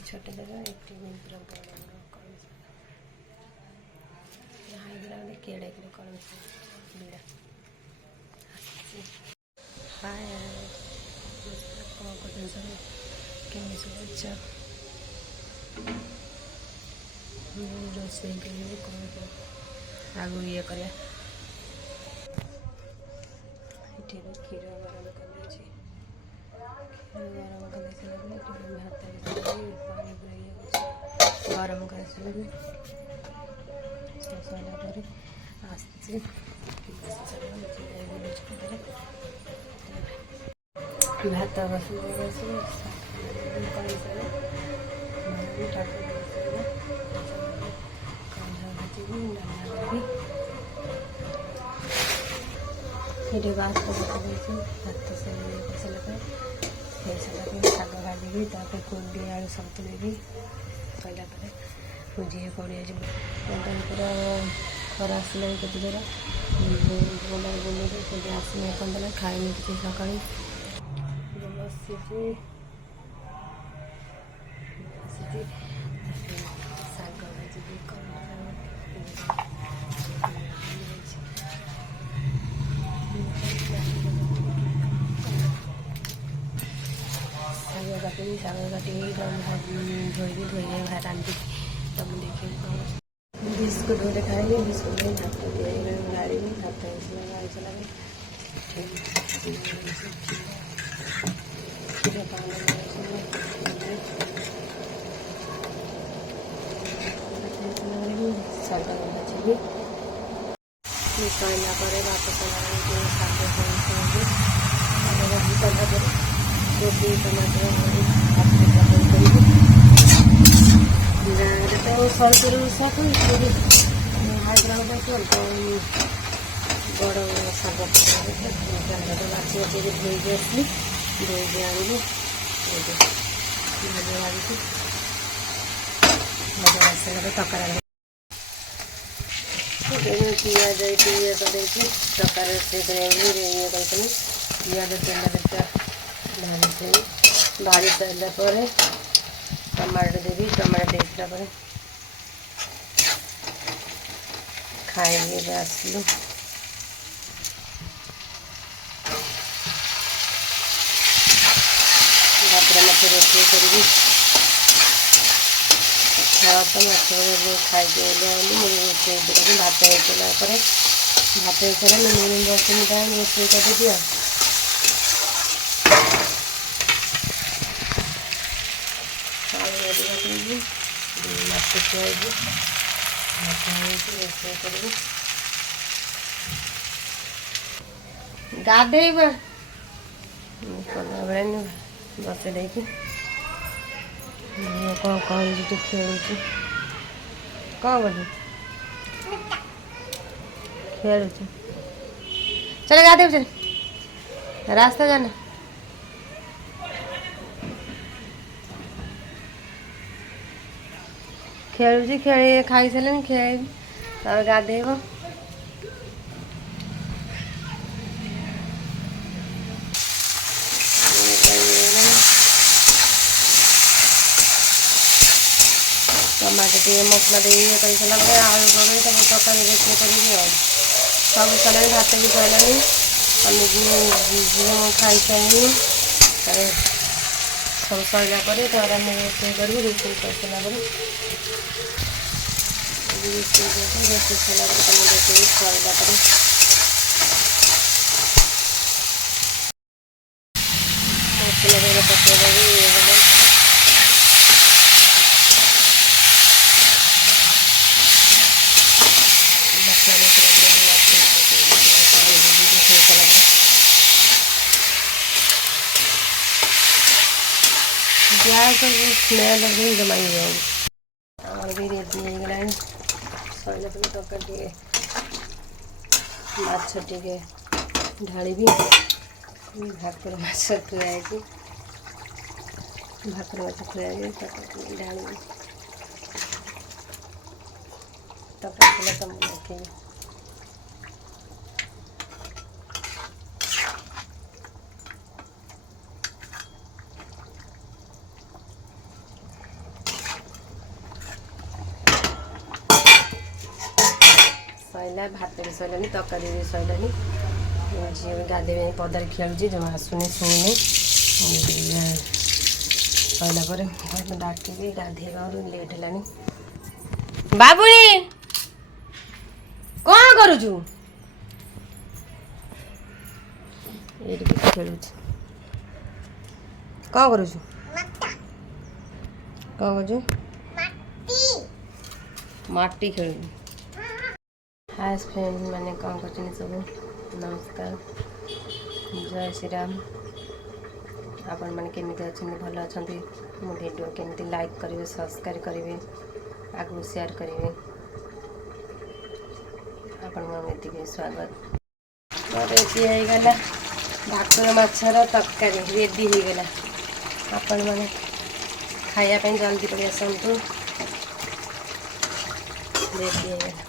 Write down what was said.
छोटे जगह एक टीवी पूरा बड़ कौन सा यहाँ इधर केड़े के कौन सा बिड़ा हाय कौन को सब केमी सब अच्छा रोषे के लिए कौन को आगु ये कर क्षीर गरम कर गरम कर भात पानी पूरा गरम कर सारापर आसचे भात बस ये बात भात सारा शाग भाजी कोंडी आलू सब तुलेबी कहला मुझे पड़े पूरा खरा आसला केत जोर बोला बोल आसने पंदा खाएनि कि सका बसी शाग भाजी शाग काटी धोई भात रांधि तुम देख बिस्कुट गोटे खाइली बिस्कुट भात गाड़ी भात गाड़ी चला क्षीर पानी शाग भाजी कहला भात शाग रोटी टमाटर तो सरसर शाग हैदराबाद अल्प बड़ शाग माछ धोई आसली धोई आनी भाजी भाजी भाजा आसला तकर पियाज ये कर तकर से ये कर पियाज तेल भाजी सारा पर टमाटो देवी टमाटो देसारा खाइए आसलु भात मत रोषे करी तो माछ खाई रोषे भात होगा भात होकर बस रोषे करदेवी माछ खुआबी रोषे करी गाधेब कला बेले बस देखी कौन कौन खेलु कौन बोलू खेलु चल गाधेब चल रास्ता जाना खेलुची खेल खाई सारे खेल गाधेब टमाटो टे मसला दे कर आलू पकड़ तरकारी रोषे करी सब सारे भात भी कहला खाई सारे सब सरला रोषे करी रोषे कर सारा रोषे सारा तुम देखे सरला मसला पकड़ गैस स्मेल जमाई और भी रेडी होगा सैला तक माछ टे ढाड़ी भाकुर माछ खुआई भाकुर माछ खुआई ढाड़ी तक तुम देखे सैला भात भी सैलानी तरकारी भी सैलानी झील भी गाधे पदार खेलुची जमा आसुनी शुने सैला पर डाकिबी गाधे लेट है बाबुनी कौन करुचु ये खेलु कौन करुचु कौन करुचु माटी खेल हाय फ्रेंड मैंने कौन कर सब नमस्कार जय श्री राम आपण मैंने केमी अच्छा भल अच्छा मो वीडियो केमी लाइक करेंगे सब्सक्राइब करेंगे आगू शेयर करेंगे आपण स्वागत रेडी भाकुर माछर तरकारी रेडी हो गला आपण मैंने खायापी जल्दी पड़े आसतु रेडी हो गला।